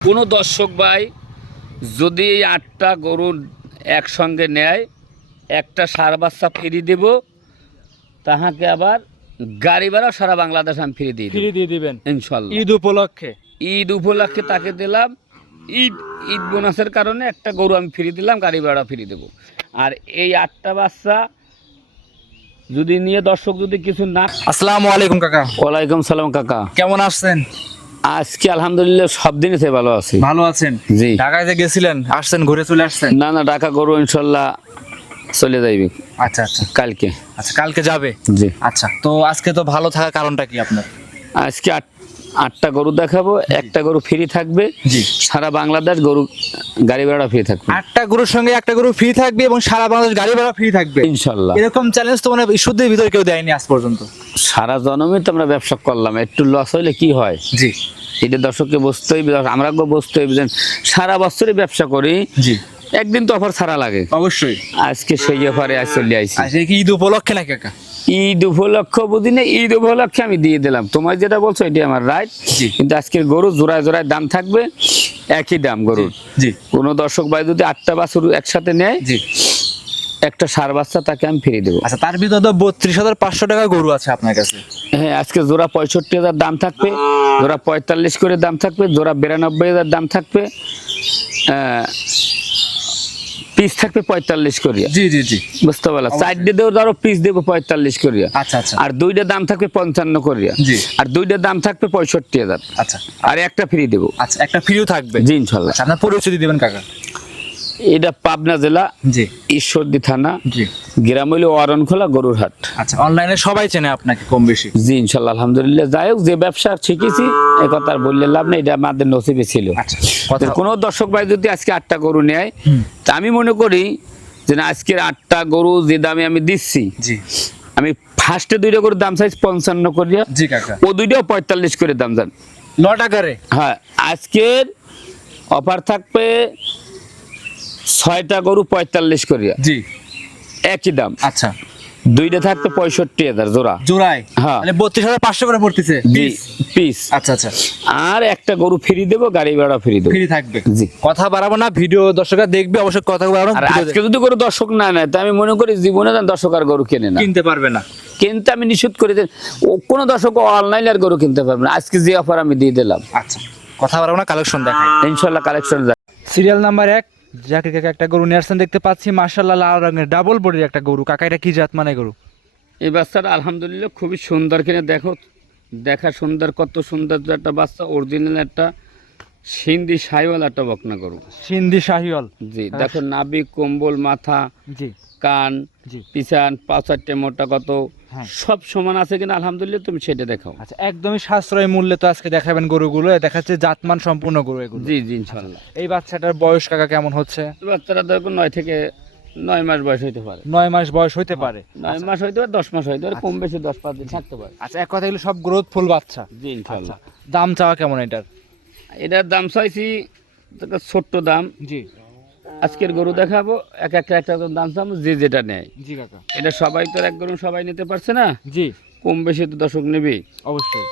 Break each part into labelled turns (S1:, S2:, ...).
S1: কোনো দর্শক ভাই যদি এই আটটা গরুর একসঙ্গে নেয় একটা সার বাচ্চা ফিরি দেব তাহাকে আবার গাড়ি ভাড়া সারা বাংলাদেশ আমি ফিরে দিয়ে
S2: ফ্রি
S1: দেব।
S2: দিয়ে দিবেন?
S1: ইনশাল্লাহ।
S2: ঈদ উপলক্ষে?
S1: ঈদ উপলক্ষে তাকে দিলাম। ঈদ ঈদ বোনাসের কারণে একটা গরু আমি ফ্রি দিলাম গাড়ি ভাড়া ফ্রি দেবো। আর এই আটটা বাচ্চা যদি নিয়ে দর্শক যদি কিছু না
S2: আসসালামু আলাইকুম কাকা।
S1: ওয়ালাইকুম সালাম কাকা।
S2: কেমন আছেন
S1: আজকে আলহামদুলিল্লাহ সব দিনে সে ভালো আছে।
S2: ভালো আছেন?
S1: জি।
S2: ঢাকায় যে গেছিলেন আসছেন ঘুরে চলে আসছেন?
S1: না না ঢাকা গরু ইনশাল্লাহ চলে যাইবে।
S2: আচ্ছা আচ্ছা।
S1: কালকে।
S2: আচ্ছা কালকে যাবে?
S1: জি।
S2: আচ্ছা তো আজকে তো ভালো থাকার কারণটা কি আপনার?
S1: আজকে আট আটটা গরু দেখাবো একটা গরু ফ্রি থাকবে সারা বাংলাদেশ গরু গাড়ি ভাড়া ফ্রি থাকবে।
S2: আটটা গরুর সঙ্গে একটা গরু ফ্রি থাকবে এবং সারা বাংলাদেশ গাড়ি ভাড়া ফ্রি থাকবে।
S1: ইনশাল্লাহ।
S2: এরকম চ্যালেঞ্জ তো মানে শুদ্ধের ভিতরে কেউ দেয়নি আজ পর্যন্ত।
S1: সারা জনমে তো আমরা ব্যবসা করলাম একটু লস হইলে কি হয়?
S2: জি।
S1: এটা দর্শককে বুঝতে হইবে আমরা বুঝতে হইবে সারা বছরই ব্যবসা করি
S2: জি।
S1: একদিন তো অফার ছাড়া লাগে।
S2: অবশ্যই।
S1: আজকে সেই অফারে আজ চলে আইছি।
S2: আজকে কি ঈদ উপলক্ষে নাকি কাকা
S1: ঈদ উপলক্ষ বুঝি না ঈদ উপলক্ষে আমি দিয়ে দিলাম। তোমার যেটা বলছো এটি আমার রাইট কিন্তু আজকের গরু জোড়ায় জোড়ায় দাম থাকবে একই দাম গরুর। কোনো দর্শক ভাই যদি আটটা বাছুর একসাথে নেয় একটা সার বাচ্চা তাকে আমি ফিরে দেবো।
S2: আচ্ছা তার ভিতরে তো বত্রিশ হাজার পাঁচশো টাকা গরু আছে আপনার কাছে।
S1: হ্যাঁ আজকে জোড়া পঁয়ষট্টি হাজার দাম থাকবে জোড়া পঁয়তাল্লিশ করে দাম থাকবে জোড়া বিরানব্বই হাজার দাম থাকবে। পিস থাকবে পঁয়তাল্লিশ করিয়া।
S2: জি জি জি।
S1: বুঝতে পারলাম? চারটে দেবো ধরো পিস দেবো পঁয়তাল্লিশ করিয়া।
S2: আচ্ছা আচ্ছা।
S1: আর দুইটা দাম থাকবে পঞ্চান্ন করিয়া।
S2: জি।
S1: আর দুইটা দাম থাকবে পঁয়ষট্টি হাজার।
S2: আচ্ছা।
S1: আর একটা ফ্রি দেবো।
S2: আচ্ছা একটা ফ্রিও থাকবে।
S1: জি ইনশাল্লাহ।
S2: আচ্ছা, আপনার পরিচিতি দেবেন কাকা?
S1: এটা পাবনা জেলা
S2: জি।
S1: ঈশ্বরদী থানা।
S2: জি।
S1: গ্রাম হইল অরণখোলা গরুর হাট
S2: আচ্ছা অনলাইনে সবাই চেনে আপনাকে কম বেশি।
S1: জি ইনশাল্লাহ আলহামদুলিল্লাহ। যাই হোক যে ব্যবসা শিখেছি এ কথা বললে লাভ নেই এটা আমাদের নসিবে ছিল।
S2: আচ্ছা
S1: কোনো দর্শক ভাই যদি আজকে আটটা গরু নেয় তা আমি মনে করি যে না আজকের আটটা গরু যে দামে আমি দিচ্ছি
S2: জি।
S1: আমি ফার্স্টে দুইটা গরুর দাম চাইছি পঞ্চান্ন করিয়া
S2: জি কাকা।
S1: ও দুইটাও পঁয়তাল্লিশ করে দাম জান
S2: ন টাকারে
S1: হ্যাঁ আজকের অফার থাকবে ছয়টা গরু পঁয়তাল্লিশ করিয়া।
S2: জি।
S1: একই দাম।
S2: আচ্ছা।
S1: দুইটা থাকবে পঁয়ষট্টি হাজার জোড়া।
S2: জোড়ায়?
S1: হ্যাঁ।
S2: বত্রিশ হাজার পাঁচশো করে পড়তেছে।
S1: জি পিস
S2: আচ্ছা আচ্ছা।
S1: আর একটা গরু ফ্রি দেবো গাড়ি ভাড়া ফ্রি দেবো।
S2: ফ্রি থাকবে।
S1: জি।
S2: কথা বাড়াবো না ভিডিও দর্শকরা দেখবে অবশ্যই কথা বাড়াবো।
S1: আর আজকে যদি গরু দর্শক না নেয় তা আমি মনে করি জীবনে দর্শক আর গরু কেনে না।
S2: কিনতে পারবে না।
S1: কিন্তু আমি নিষেধ করে ও কোনো দর্শক অনলাইন আর গরু কিনতে পারবে না। আজকে যে অফার আমি দিয়ে দিলাম।
S2: আচ্ছা। কথা বাড়াবো না কালেকশন দেখাই।
S1: ইনশাল্লাহ কালেকশন
S2: সিরিয়াল নাম্বার এক জাকির কাকা একটা গরু নিয়ে আসছেন দেখতে পাচ্ছি মার্শাল্লাহ লাল রঙের ডাবল বডির একটা গরু। কাকা এটা কি জাত মানে গরু?
S1: এই বাচ্চাটা আলহামদুলিল্লাহ খুবই সুন্দর কিনে দেখো দেখা সুন্দর কত সুন্দর একটা বাচ্চা অরিজিনাল একটা সিন্ধি শাহিওয়াল একটা বকনা গরু।
S2: সিন্ধি শাহিওয়াল।
S1: জি দেখো নাবি কম্বল মাথা
S2: জি।
S1: কান পিছান পাঁচ চারটে মোটা কত
S2: হ্যাঁ।
S1: সব সমান আছে কিনা আলহামদুলিল্লাহ তুমি সেটা দেখাও।
S2: আচ্ছা একদমই সাশ্রয় মূল্যে তো আজকে দেখাবেন গরুগুলো দেখাচ্ছে জাতমান সম্পূর্ণ গরু এগুলো।
S1: জি জি ইনশাল্লাহ
S2: এই বাচ্চাটার বয়স কাকা কেমন হচ্ছে?
S1: বাচ্চারা দেখো নয় থেকে নয় মাস বয়স হইতে পারে।
S2: নয় মাস বয়স হইতে পারে।
S1: নয় মাস হইতে পারে দশ মাস হইতে পারে কম বেশি দশ পাঁচ দিন থাকতে পারে।
S2: আচ্ছা এক কথা এগুলো সব গ্রোথ ফুল বাচ্চা।
S1: জি ইনশাল্লাহ
S2: দাম চাওয়া কেমন এটার?
S1: এটার দাম চাইছি একটা ছোট্ট দাম।
S2: জি।
S1: আজকের গরু দেখাবো এক একটা একটা দাম চাবো যে যেটা নেয়।
S2: জি কাকা।
S1: এটা সবাই তো এক গরু সবাই নিতে পারছে না?
S2: জি।
S1: কম বেশি তো দর্শক নেবে
S2: অবশ্যই।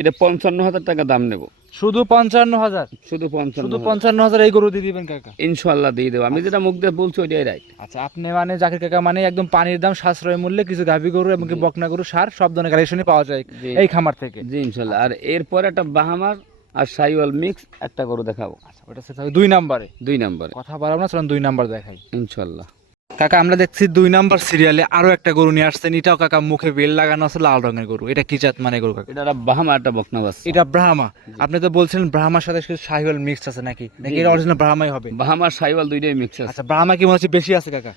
S1: এটা পঞ্চান্ন হাজার টাকা দাম নেব।
S2: শুধু পঞ্চান্ন হাজার?
S1: শুধু পঞ্চান্ন
S2: শুধু পঞ্চান্ন হাজার এই গরু দিয়ে দিবেন কাকা।
S1: ইনশাল্লাহ দিয়ে দেবো। আমি যেটা মুখ দিয়ে বলছি ওইটাই রাইট
S2: আচ্ছা আপনি মানে জাকির কাকা মানে একদম পানির দাম সাশ্রয় মূল্যে কিছু গাভী গরু এবং বকনা গরু সার সব ধরনের কালেকশনই পাওয়া যায় এই খামার থেকে।
S1: জি ইনশাল্লাহ আর এরপর একটা বাহামার আর সাইওয়াল মিক্স একটা গরু দেখাবো।
S2: আচ্ছা ওটা তাহলে দুই নাম্বারে?
S1: দুই নম্বরে।
S2: কথা বাড়াবো না চলুন দুই নাম্বার দেখাই।
S1: ইনশাল্লাহ
S2: কাকা আমরা দেখছি দুই নাম্বার সিরিয়ালে আরও একটা গরু নিয়ে আসছেন। এটাও কাকা মুখে বেল লাগানো আছে লাল রঙের গরু। এটা কি জাত মানে গরু কাকা?
S1: এটা একটা বাহামা একটা বকনা বাস
S2: এটা ব্রাহ্মা। আপনি তো বলছিলেন ব্রাহ্মার সাথে কিছু শাহিওয়াল মিক্স আছে নাকি? নাকি এটা অরিজিনাল ব্রাহ্মাই হবে?
S1: বাহামা সাইওয়াল দুইটাই মিক্স আছে।
S2: আচ্ছা ব্রাহ্মা কি মনে হচ্ছে বেশি আছে কাকা?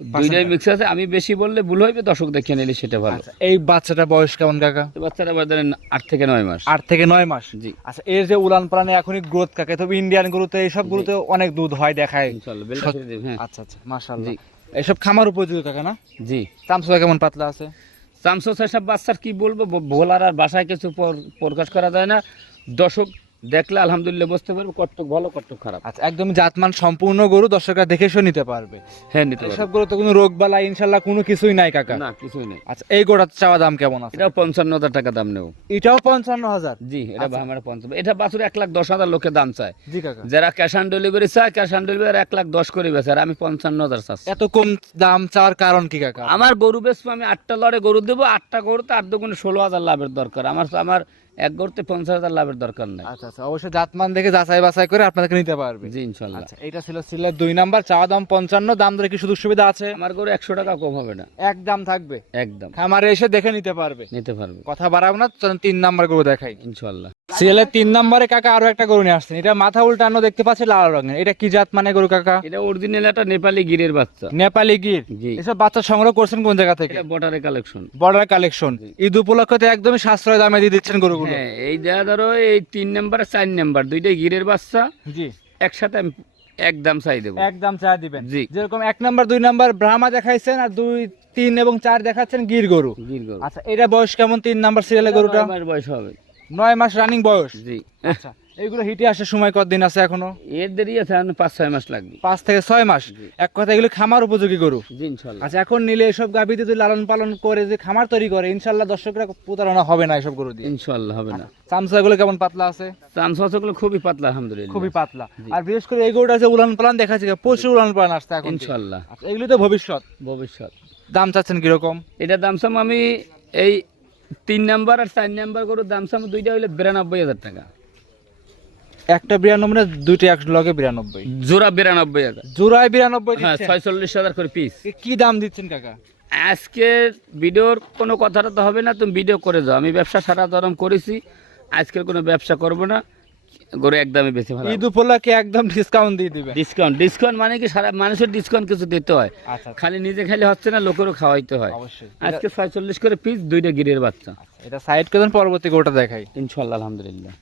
S1: দুইটাই মিক্স আছে। আমি বেশি বললে ভুল হইবে দর্শক দেখে নিলে সেটা ভালো।
S2: আচ্ছা এই বাচ্চাটা বয়স কেমন কাকা?
S1: বাজারে আট থেকে নয় মাস।
S2: আট থেকে নয় মাস?
S1: জি।
S2: আচ্ছা এর যে উলান প্রাণে এখনই গ্রোথ কাকে তবে ইন্ডিয়ান গরুতে এইসব গরুতে অনেক দুধ হয় দেখায়।
S1: হ্যাঁ।
S2: আচ্ছা আচ্ছা মাশাআল্লাহ। এইসব খামার উপযোগী কাকা না?
S1: জি।
S2: চামচুয়া কেমন পাতলা আছে?
S1: শামসু সাহেব বাচ্চার কি বলব? ভোলার আর বাসায় কিছু প্রকাশ করা যায় না। দর্শক দেখলে আলহামদুলিল্লাহ বুঝতে পারবে কটক ভালো কটক খারাপ।
S2: আচ্ছা একদম জাতমান সম্পূর্ণ গরু দর্শকরা দেখে শুনে নিতে পারবে।
S1: হ্যাঁ নিতে পারবে।
S2: এসব গরু তো কোনো রোগ বালা ইনশাল্লাহ কোনো কিছুই নাই কাকা।
S1: না কিছুই নেই।
S2: আচ্ছা এই গোড়া চাওয়া দাম কেমন আছে?
S1: এটা পঞ্চান্ন হাজার টাকা দাম নেব।
S2: এটাও পঞ্চান্ন হাজার?
S1: জি এটা
S2: আচ্ছা।
S1: আমার পঞ্চান্ন। এটা বাছুর এক লাখ দশ হাজার লোকে দাম চায়।
S2: জি কাকা।
S1: যারা ক্যাশ অন ডেলিভারি চায় ক্যাশ অন ডেলিভারি এক লাখ দশ করে বেছে আর আমি পঞ্চান্ন হাজার চাচ্ছি।
S2: এত কম দাম চাওয়ার কারণ কি কাকা?
S1: আমার গরু বেচবো আমি আটটা লড়ে গরু দেবো আটটা গরুতে আট দুগুণে ষোলো হাজার লাভের দরকার। আমার আমার এক গরুতে পঞ্চাশ হাজার লাভের দরকার নেই।
S2: আচ্ছা আচ্ছা অবশ্যই জাতমান দেখে যাচাই বাছাই করে আপনাদেরকে নিতে পারবে।
S1: জি ইনশাল্লাহ।
S2: আচ্ছা এটা ছিল সিলের দুই নাম্বার চাওয়া দাম পঞ্চান্ন দাম ধরে কি সুযোগ সুবিধা আছে?
S1: আমার গরু একশো টাকা কম হবে না।
S2: এক দাম থাকবে।
S1: একদম।
S2: খামারে এসে দেখে নিতে পারবে।
S1: নিতে পারবে।
S2: কথা বাড়াবো না তিন নাম্বার গরু দেখাই।
S1: ইনশাল্লাহ।
S2: সিরিয়ালের তিন নম্বরে কাকা আরও একটা গরু নিয়ে আসছেন। এটা মাথা উল্টানো দেখতে পাচ্ছি লাল রঙের। এটা কি জাত মানে গরু কাকা?
S1: এটা অরিজিনাল একটা নেপালি গিরের বাচ্চা।
S2: নেপালি গির? এসব বাচ্চা সংগ্রহ করছেন কোন জায়গা থেকে?
S1: বটারে কালেকশন
S2: বর্ডার কালেকশন ঈদ উপলক্ষে তো একদমই সাশ্রয় দামে দিয়ে দিচ্ছেন গরুগুলো।
S1: হ্যাঁ এই দেখা ধরো এই তিন নাম্বার চার নাম্বার দুইটাই গিরের বাচ্চা।
S2: জি।
S1: একসাথে আমি এক চাই দেবো।
S2: একদম চা দিবেন।
S1: জি।
S2: যেরকম এক নাম্বার দুই নাম্বার ব্রাহ্মা দেখাইছেন আর দুই তিন এবং চার দেখাচ্ছেন গির গরু।
S1: গির গরু।
S2: আচ্ছা এটা বয়স কেমন তিন নাম্বার সিরিয়ালের গরুটা?
S1: বয়স হবে।
S2: নয় মাস রানিং বয়স।
S1: জি।
S2: আচ্ছা এইগুলো হিটে আসার সময় কতদিন আছে এখনও?
S1: এর দেরি আছে এখন পাঁচ ছয় মাস লাগবে।
S2: পাঁচ থেকে ছয় মাস? এক কথা এগুলো খামার উপযোগী গরু? আচ্ছা এখন নিলে এসব গাভীতে যদি লালন পালন করে যে খামার তৈরি করে ইনশাল্লাহ দর্শকরা প্রতারণা হবে না এসব গরু দিয়ে।
S1: ইনশাল্লাহ হবে না।
S2: চামচা গুলো কেমন পাতলা আছে?
S1: চামচাগুলো খুবই পাতলা আলহামদুলিল্লাহ।
S2: খুবই পাতলা। আর বিশেষ করে এই গরুটা যে উলান পালান দেখা যাচ্ছে প্রচুর উলান পালান আসছে এখন
S1: ইনশাল্লাহ।
S2: আচ্ছা, এগুলো তো ভবিষ্যৎ?
S1: ভবিষ্যৎ।
S2: দাম চাচ্ছেন কীরকম?
S1: এটা দাম সাম আমি এই তিন নাম্বার আর চার নাম্বার গরুর দাম সাম দুইটা হইলে বিরানব্বই হাজার টাকা।
S2: একটা বিরানব্বই না দুইটা এক লগে বিরানব্বই।
S1: জোড়া বিরানব্বই হাজার।
S2: জোড়ায় বিরানব্বই
S1: হ্যাঁ? ছয়চল্লিশ হাজার করে পিস
S2: কি দাম দিচ্ছেন কাকা?
S1: আজকে ভিডিওর কোনো কথাটা তো হবে না তুমি ভিডিও করে যাও। আমি ব্যবসা সারা দরম করেছি আজকের কোনো ব্যবসা করব না। গরু একদমই বেশি ভালো
S2: ঈদ উপলক্ষে একদম ডিসকাউন্ট দিয়ে
S1: ডিসকাউন্ট ডিসকাউন্ট মানে কি সারা মানুষের ডিসকাউন্ট কিছু দিতে হয়।
S2: আচ্ছা
S1: খালি নিজে খালি হচ্ছে না লোকেরও খাওয়াইতে হয়। আজকে ছয়চল্লিশ করে পিস দুইটা গিরের বাচ্চা।
S2: এটা সাইড করেন পরবর্তী গোটা দেখাই।
S1: ইনশাল্লাহ আলহামদুলিল্লাহ।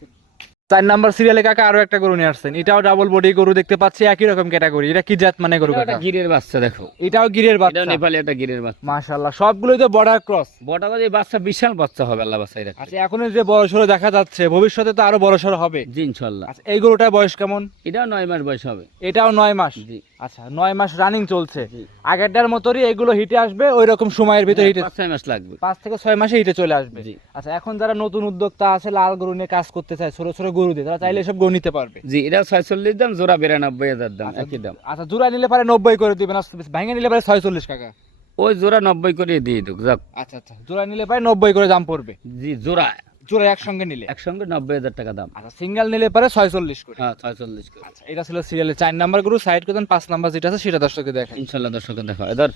S2: চার নাম্বার সিরিয়ালে কাকা আরও একটা গরু নিয়ে আসছেন। এটাও ডাবল বডি গরু দেখতে পাচ্ছি একই রকম ক্যাটাগরি এটা কি জাত মানে গরু
S1: এটা
S2: কাকা?
S1: গিরের বাচ্চা দেখো।
S2: এটাও গিরের বাচ্চা।
S1: নেপালি একটা গিরের বাচ্চা।
S2: মাশাআল্লাহ সবগুলোই তো বর্ডার ক্রস
S1: বটা এই বাচ্চা বিশাল বাচ্চা হবে আল্লাহ বাচ্চা এটা
S2: আচ্ছা এখন যে বড় সড়ো দেখা যাচ্ছে ভবিষ্যতে তো আরও বড় সড়ো হবে।
S1: জি ইনশাল্লাহ
S2: আচ্ছা এই গরুটার বয়স কেমন?
S1: এটাও নয় মাস বয়স হবে।
S2: এটাও নয় মাস?
S1: জি।
S2: আচ্ছা নয় মাস রানিং চলছে। আগেরটার মতোই এগুলো হিটে আসবে ওই রকম সময়ের ভিতরে হিটে
S1: পাঁচ ছয় মাস লাগবে।
S2: পাঁচ থেকে ছয় মাসে হিটে চলে আসবে।
S1: জি।
S2: আচ্ছা এখন যারা নতুন উদ্যোক্তা আছে লাল গরু নিয়ে কাজ করতে চায় ছোট ছোট গরু দিয়ে তারা চাইলে এসব গরু নিতে পারবে।
S1: জি এটা ছয়চল্লিশ দাম জোড়া বিরানব্বই হাজার দাম একই দাম।
S2: আচ্ছা জোড়া নিলে পারে নব্বই করে দিবেন ভাঙে নিলে পারে ছয়চল্লিশ টাকা
S1: ওই জোড়া নব্বই করে দিয়ে দেখ যাক।
S2: আচ্ছা আচ্ছা জোড়া নিলে পারে নব্বই করে দাম পড়বে।
S1: জি জোড়া।
S2: জোড়া একসঙ্গে নিলে।
S1: একসঙ্গে নব্বই হাজার টাকা দাম।
S2: আচ্ছা সিঙ্গেল নিলে পারে ছয়চল্লিশ করে।
S1: হ্যাঁ ছয়চল্লিশ করে।
S2: আচ্ছা এটা ছিল সিরিয়ালে চার নাম্বার গরু সাইড করে দেন পাঁচ নাম্বার যেটা আছে সেটা দর্শকে দেখেন
S1: ইনশাল্লাহ দর্শকের দেখা এদের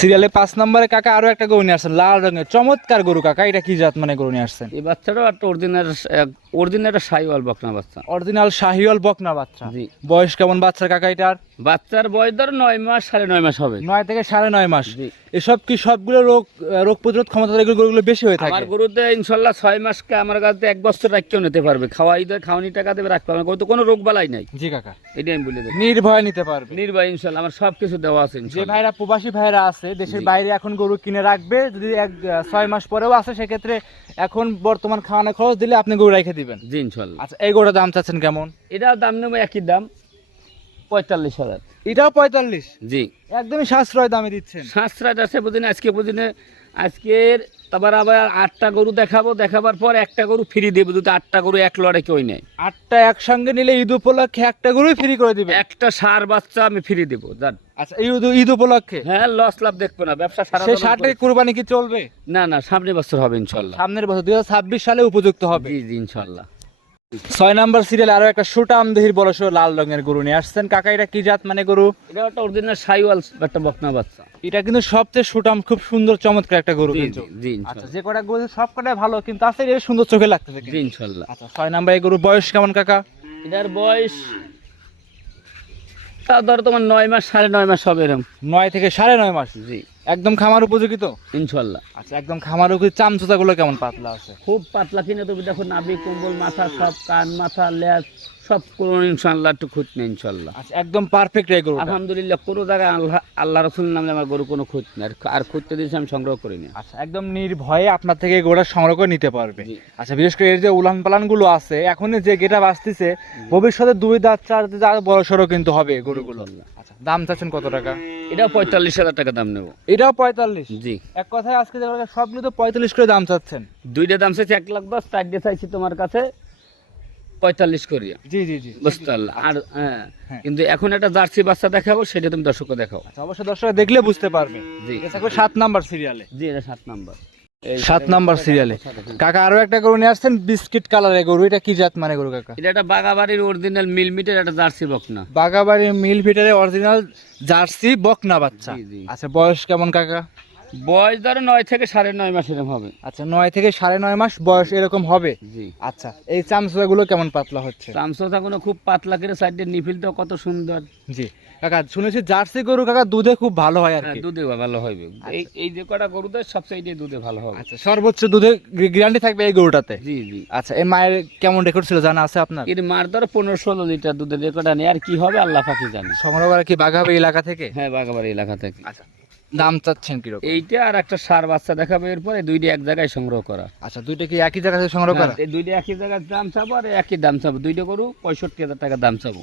S2: সিরিয়ালে পাঁচ নম্বরে কাকা আরও একটা গরু নিয়ে আসছেন লাল রঙের চমৎকার গরু কাকা এটা কি জাত মানে গরু নিয়ে আসছেন?
S1: এই বাচ্চাটাও একটা অরিজিনাল অরিজিনাল একটা সাইওয়াল বকনা বাচ্চা।
S2: অরিজিনাল শাহিওয়াল বকনা বাচ্চা।
S1: জি।
S2: বয়স কেমন বাচ্চার কাকা এটার?
S1: বাচ্চার বয়স ধর নয় মাস সাড়ে নয় মাস হবে।
S2: নয় থেকে সাড়ে নয় মাস।
S1: জি।
S2: এসব কি সবগুলো রোগ রোগ প্রতিরোধ ক্ষমতা গরুগুলো বেশি হয়ে থাকে?
S1: আমার গরুতে ইনশাল্লাহ ছয় মাসকে আমার কাছে এক বছর রাখতেও নিতে পারবে। খাওয়াই দেয় খাওয়ানি টাকা দেবে রাখতে পারবে গরু তো কোনো রোগ বালাই নাই।
S2: জি কাকা।
S1: এটাই আমি বলে দেবো।
S2: নির্ভয় নিতে পারবে।
S1: নির্ভয় ইনশাল্লাহ আমার সব কিছু দেওয়া আছে
S2: যে ভাইরা প্রবাসী ভাইরা আছে দেশের বাইরে এখন গরু কিনে রাখবে যদি এক ছয় মাস পরেও আছে সেক্ষেত্রে এখন বর্তমান খাওয়ানো খরচ দিলে আপনি গরু রেখে দিবেন।
S1: জি ইনশাল্লাহ
S2: আচ্ছা এই গরুর দাম চাচ্ছেন কেমন?
S1: এটাও দাম নেব একই দাম পঁয়তাল্লিশ হাজার।
S2: এটাও পঁয়তাল্লিশ?
S1: জি।
S2: একদমই সাশ্রয় দামে দিচ্ছেন।
S1: সাশ্রয় আছে বুঝিনি আজকে বুঝিনি আজকের তারপর আবার আটটা গরু দেখাবো দেখাবার পর একটা গরু ফ্রি দেবো দুটো আটটা গরু এক লড়ে কেউ নেই
S2: আটটা একসঙ্গে নিলে ঈদ উপলক্ষে একটা গরু ফ্রি করে দিবে?
S1: একটা সার বাচ্চা আমি ফ্রি দেবো জান।
S2: আচ্ছা ঈদ- ঈদ উপলক্ষে?
S1: হ্যাঁ লস লাভ দেখব না ব্যবসা সারা
S2: সেই
S1: সারটা
S2: কুরবানি কি চলবে?
S1: না না সামনের বছর হবে ইনশাল্লাহ।
S2: সামনের বছর দুই হাজার ছাব্বিশ সালে উপযুক্ত হবে।
S1: জি জি ইনশাল্লাহ।
S2: ছয় নাম্বার সিরিয়াল আরও একটা সুটাম দেহির বড় সড়ো লাল রঙের গরু নিয়ে আসছেন। কাকা এটা কি জাত মানে গরু?
S1: এটা একটা অরিজিনাল সাইওয়াল একটা বকনা বাচ্চা।
S2: এটা কিন্তু সবচেয়ে সুটাম খুব সুন্দর চমৎকার একটা গরু কিন্তু।
S1: জি জি
S2: আচ্ছা যে কটা গরু সব কটাই ভালো কিন্তু আছে এটা সুন্দর চোখে লাগতেছে
S1: জি
S2: আচ্ছা ছয় নাম্বার এই গরু বয়স কেমন কাকা?
S1: এটার বয়স তা ধরো তোমার নয় মাস সাড়ে নয় মাস হবে এরকম।
S2: নয় থেকে সাড়ে নয় মাস।
S1: জি।
S2: একদম খামার উপযোগী তো?
S1: ইনশাল্লাহ।
S2: আচ্ছা একদম খামার উপযোগী চামচুচা গুলো কেমন পাতলা আছে?
S1: খুব পাতলা কিনে তুমি দেখো নাভি কম্বল মাথা সব কান মাথা লেজ সব কোনো ইনশাল্লাহ একটু খুঁজ নেই ইনশাল্লাহ
S2: আচ্ছা একদম পারফেক্ট এই গরু
S1: আলহামদুলিল্লাহ কোনো জায়গায় আল্লাহ আল্লাহ রসুল নামে আমার গরু কোনো খুঁজ নেই। আর- খুঁজতে দিয়েছি আমি সংগ্রহ করিনি।
S2: আচ্ছা একদম নির্ভয়ে আপনার থেকে গরুটা সংগ্রহ করে নিতে পারবে। আচ্ছা বিশেষ করে এর যে উলান পালানগুলো আছে এখন যে গেটা বাঁচতেছে ভবিষ্যতে দুই দাঁত চার দাঁত বড় সড়ো কিন্তু হবে গরুগুলো। আচ্ছা দাম চাচ্ছেন কত টাকা?
S1: এটাও পঁয়তাল্লিশ হাজার টাকা দাম নেব।
S2: এটাও পঁয়তাল্লিশ?
S1: জি।
S2: এক কথায় আজকে সবগুলো তো পঁয়তাল্লিশ করে দাম চাচ্ছেন।
S1: দুইটা দাম চাইছি এক লাখ দশ চারটে চাইছি তোমার কাছে। পঁয়তাল্লিশ করিয়া।
S2: জি জি জি।
S1: বুঝতে পারলাম আর হ্যাঁ
S2: হ্যাঁ।
S1: কিন্তু এখন একটা জার্সি বাচ্চা দেখাবো সেটা তুমি দর্শককে দেখাও।
S2: আচ্ছা অবশ্যই দর্শক দেখলে বুঝতে পারবে।
S1: জি।
S2: সাত নাম্বার সিরিয়ালে
S1: জি এটা সাত নাম্বার।
S2: সাত নাম্বার সিরিয়ালে কাকা আরও একটা গরু নিয়ে আসছেন বিস্কিট কালারের গরু। এটা কি জাত মানে গরু কাকা?
S1: এটা একটা বাগাবাড়ির অরিজিনাল মিল মিটের একটা জার্সি বকনা।
S2: বাগাবাড়ি মিল ফিটারে অরিজিনাল জার্সি বকনা বাচ্চা। আচ্ছা বয়স কেমন কাকা?
S1: বয়স ধরো নয় থেকে সাড়ে নয় মাস এরকম হবে।
S2: আচ্ছা নয় থেকে সাড়ে নয় মাস বয়স এরকম হবে?
S1: জি।
S2: আচ্ছা এই চামচা গুলো কেমন পাতলা হচ্ছে?
S1: চামচা কোনো খুব পাতলা করে সাইডে নিফিলটাও কত সুন্দর।
S2: জি। কাকা শুনেছি জার্সি গরু কাকা দুধে খুব ভালো হয় আর
S1: হ্যাঁ,
S2: কি।
S1: দুধে ভালো হবে এই এই যে কটা গরু দেয় সব সাইডে দুধে ভালো হবে।
S2: আচ্ছা সর্বোচ্চ দুধে গ্যারান্টি থাকবে এই গরুটাতে?
S1: জি জি।
S2: আচ্ছা এই মায়ের কেমন রেকর্ড ছিল জানা আছে আপনার?
S1: এর মার ধরো পনেরো ষোলো লিটার দুধের রেকর্ড আনি। আর কি হবে আল্লাহ পাখি জানি।
S2: সংগ্রহ করা কি বাঘাবে এলাকা থেকে?
S1: হ্যাঁ বাগাবাড়ি এলাকা থেকে।
S2: আচ্ছা দাম চাচ্ছেন কীরকম?
S1: এইটা আর একটা সার বাচ্চা দেখাবে এরপরে দুইটা এক জায়গায় সংগ্রহ করা।
S2: আচ্ছা দুইটা কি একই জায়গা থেকে সংগ্রহ করা?
S1: এই দুইটা একই জায়গায় দাম চাবো আর একই দাম চাবো। দুইটা গরু পঁয়ষট্টি হাজার টাকা দাম চাবো।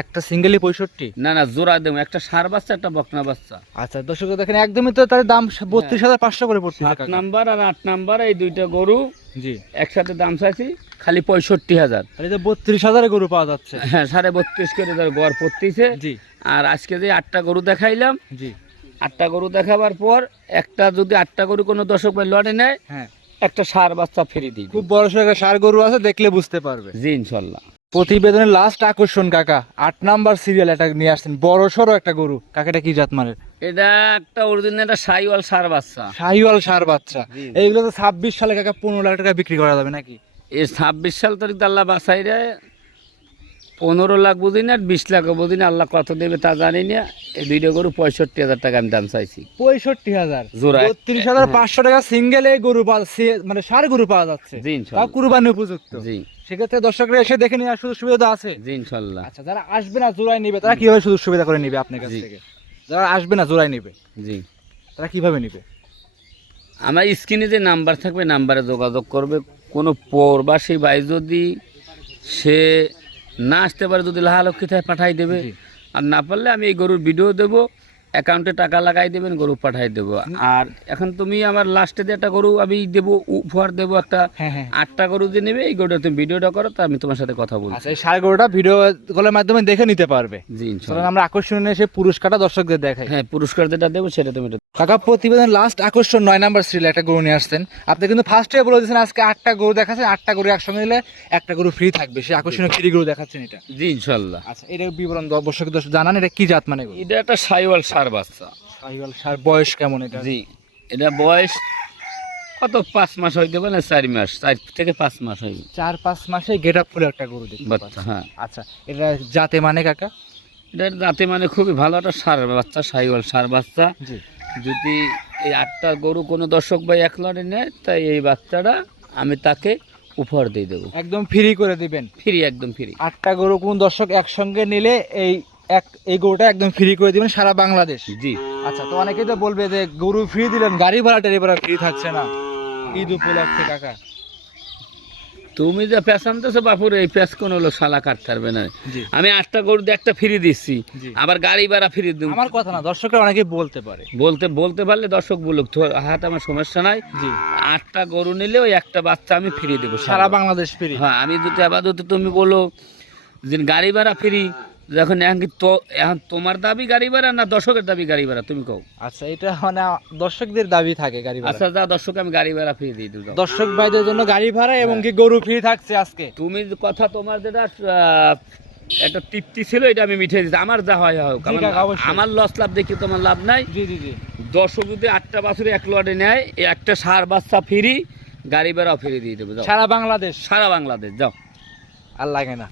S2: একটা সিঙ্গেলই পঁয়ষট্টি?
S1: না না জোড়া দেবো। একটা সার বাচ্চা একটা বকনা বাচ্চা।
S2: আচ্ছা দর্শক দেখেন একদমই তো তার দাম বত্রিশ হাজার পাঁচশো করে পড়ছে
S1: সাত নাম্বার আর আট নাম্বার এই দুইটা গরু
S2: জি।
S1: একসাথে দাম চাইছি খালি পঁয়ষট্টি হাজার।
S2: বত্রিশ হাজারে গরু পাওয়া যাচ্ছে।
S1: হ্যাঁ সাড়ে বত্রিশ করে ধর গড় পড়তেছে।
S2: জি।
S1: আর আজকে যে আটটা গরু দেখাইলাম
S2: জি।
S1: আটটা গরু দেখাবার পর একটা যদি আটটা গরু কোনো দর্শক ভাই লড়ে নেয়
S2: হ্যাঁ।
S1: একটা সার বাচ্চা ফ্রি দিই
S2: খুব বড় সড়ো সার গরু আছে দেখলে বুঝতে পারবে।
S1: জি ইনশাল্লাহ।
S2: প্রতিবেদনের লাস্ট আকর্ষণ কাকা আট নাম্বার সিরিয়াল একটা নিয়ে আসছেন বড় সড়ো একটা গরু। কাকাটা কি জাত মানের?
S1: এটা একটা অরিজিনাল একটা সাইওয়াল সার বাচ্চা।
S2: শাহিওয়াল সার বাচ্চা। এইগুলো তো ছাব্বিশ সালে কাকা পনেরো লাখ টাকা বিক্রি করা যাবে নাকি?
S1: এই ছাব্বিশ সাল তারিখ আল্লাহ বাসাই রে। পনেরো লাখ বুঝি না আর বিশ লাখ বুঝি না আল্লাহ কত দেবে তা জানি না। এই দুইটা গরু পঁয়ষট্টি হাজার টাকা আমি দাম চাইছি।
S2: পঁয়ষট্টি হাজার?
S1: জোড়া
S2: বত্রিশ হাজার পাঁচশো টাকা সিঙ্গেল এই গরু পাওয়া মানে সার গরু পাওয়া যাচ্ছে।
S1: জি ইনশাল্লাহ।
S2: কুরবানি উপযুক্ত।
S1: জি।
S2: সেক্ষেত্রে দর্শকরা এসে দেখে নেওয়ার সুযোগ সুবিধা আছে।
S1: জি ইনশাল্লাহ।
S2: আচ্ছা যারা আসবে না জোড়াই নিবে তারা কীভাবে সুযোগ সুবিধা করে নিবে আপনার কাছ থেকে? যারা আসবে না জোড়াই নিবে।
S1: জি।
S2: তারা কীভাবে নিবে?
S1: আমার স্ক্রিনে যে নাম্বার থাকবে নাম্বারে যোগাযোগ করবে। কোনো প্রবাসী ভাই যদি সে না আসতে পারে যদি লাহালক্ষী থেকে পাঠাই দেবে। আর না পারলে আমি এই গরুর ভিডিও দেবো। অ্যাকাউন্টে টাকা লাগাই দেবেন গরু পাঠাই দেবো। আর এখন তুমি আমার লাস্টে যে একটা গরু আমি দেবো উপহার দেবো একটা
S2: হ্যাঁ হ্যাঁ।
S1: আটটা গরু যে নেবে এই গরুটা তুমি ভিডিওটা করো তা আমি তোমার সাথে কথা বলছি।
S2: আচ্ছা এই সার গরুটা ভিডিও কলের মাধ্যমে দেখে নিতে পারবে।
S1: জি
S2: আমরা আকর্ষণীয় সে পুরস্কারটা দর্শকদের দেখাই।
S1: হ্যাঁ পুরস্কার যেটা দেবো সেটা তুমি
S2: কাকা প্রতিবেদন লাস্ট আকর্ষণ নয় নাম্বার সিরিয়াল একটা গরু নিয়ে আসতেন আপনি কিন্তু ফার্স্টে বলে দিয়েছেন আজকে আটটা গরু দেখাচ্ছেন আটটা গরু একসঙ্গে নিলে একটা গরু ফ্রি থাকবে। সে আকর্ষণীয় ফ্রি গরু দেখাচ্ছেন এটা।
S1: জি ইনশাল্লাহ।
S2: আচ্ছা এটা বিবরণ দর্শক জানান এটা কি জাত মানে
S1: এটা একটা সাইওয়াল সার বাচ্চা।
S2: শাহিওয়াল সার বয়স কেমন এটা?
S1: জি এটা বয়স কত পাঁচ মাস হইতে পারে চার মাস? চার থেকে পাঁচ মাস হইবে।
S2: চার পাঁচ মাসে গেট আপ ফুলে একটা গরু দেখতে
S1: বাচ্চা হ্যাঁ।
S2: আচ্ছা এটা জাতে মানে কাকা?
S1: এটার দাঁতে মানে খুবই ভালো একটা সার বাচ্চা সাইওয়াল সার বাচ্চা। যদি এই আটটা গরু কোনো দর্শক ভাই এক লড়ে নেয় তাই এই বাচ্চাটা আমি তাকে উপহার দিয়ে দেবো।
S2: একদম ফ্রি করে দিবেন।
S1: ফ্রি একদম ফ্রি
S2: আটটা গরু কোন দর্শক একসঙ্গে নিলে এই এক এই গরুটা একদম ফ্রি করে দিবেন সারা বাংলাদেশ।
S1: জি।
S2: আচ্ছা তো অনেকেই তো বলবে যে গরু ফ্রি দিলেন গাড়ি ভাড়া টাড়ি ভাড়া ফ্রি থাকছে না। ঈদ উপলক্ষে কাকা
S1: তুমি যে প্যাঁচ আনতেছো বাপুর এই প্যাঁচ কোন হলো শালা কাটতে পারবে না। আমি আটটা গরু দিয়ে একটা ফ্রি দিচ্ছি আবার গাড়ি ভাড়া ফ্রি দিব
S2: আমার কথা না দর্শকরা অনেকেই বলতে পারে।
S1: বলতে বলতে পারলে দর্শক বলুক তো হাত আমার সমস্যা নাই।
S2: জি।
S1: আটটা গরু নিলে ওই একটা বাচ্চা আমি ফ্রি দেবো
S2: সারা বাংলাদেশ ফ্রি
S1: হ্যাঁ আমি যদি আবার যদি তুমি বলো যে গাড়ি ভাড়া ফ্রি যখন এখন কি তো এখন তোমার দাবি গাড়ি ভাড়া না দর্শকের দাবি গাড়ি ভাড়া তুমি কও?
S2: আচ্ছা এটা মানে দর্শকদের দাবি থাকে গাড়ি ভাড়া।
S1: আচ্ছা যা দর্শক আমি গাড়ি ভাড়া ফ্রি দিয়ে দিলাম।
S2: দর্শক ভাইদের জন্য গাড়ি ভাড়া এবং কি গরু ফ্রি থাকছে আজকে?
S1: তুমি কথা তোমার যেটা একটা তৃপ্তি ছিল এটা আমি মিঠে দিচ্ছি আমার যা হয় হোক। আমার লস লাভ দেখি তোমার লাভ নাই।
S2: জি জি জি।
S1: দর্শক যদি আটটা বাছুরে এক লটে নেয় একটা সার বাচ্চা ফ্রি গাড়ি ভাড়াও ফ্রি দিয়ে দেবো
S2: সারা বাংলাদেশ?
S1: সারা বাংলাদেশ যাও।
S2: আর লাগে না।